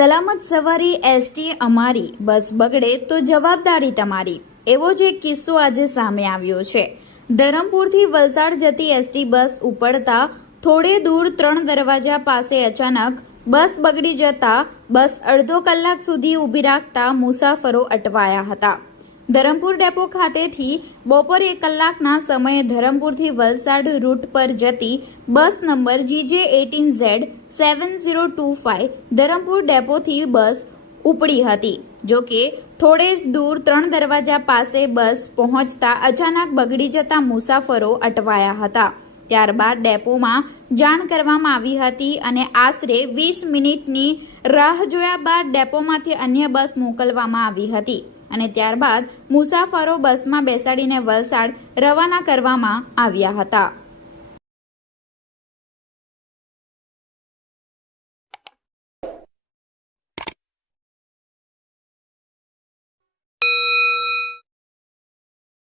સલામત સવારી એસટી અમારી, બસ બગડે તો જવાબદારી તમારી. એવો જ એક કિસ્સો આજે સામે આવ્યો છે. ધરમપુરથી વલસાડ જતી એસટી બસ ઉપડતા થોડે દૂર ત્રણ દરવાજા પાસે અચાનક બસ બગડી જતા બસ અડધો કલાક સુધી ઊભી રાખતા મુસાફરો અટવાયા હતા. ધરમપુર ડેપો ખાતેથી બપોર એક કલાકના સમયે ધરમપુરથી વલસાડ રૂટ પર જતી bus number G J eighteen Z seven zero two five Dharampur ડેપોથી bus ઉપડી હતી, જો કે થોડે જ દૂર ત્રણ દરવાજા પાસે બસ પહોંચતા અચાનક બગડી જતા મુસાફરો અટવાયા હતા. ત્યારબાદ ડેપોમાં જાણ કરવામાં આવી હતી અને આશરે વીસ મિનિટની રાહ જોયા બાદ ડેપોમાંથી અન્ય બસ મોકલવામાં આવી હતી. અને ત્યારબાદ મુસાફરો બસમાં બેસાડીને વલસાડ રવાના કરવામાં આવ્યા હતા.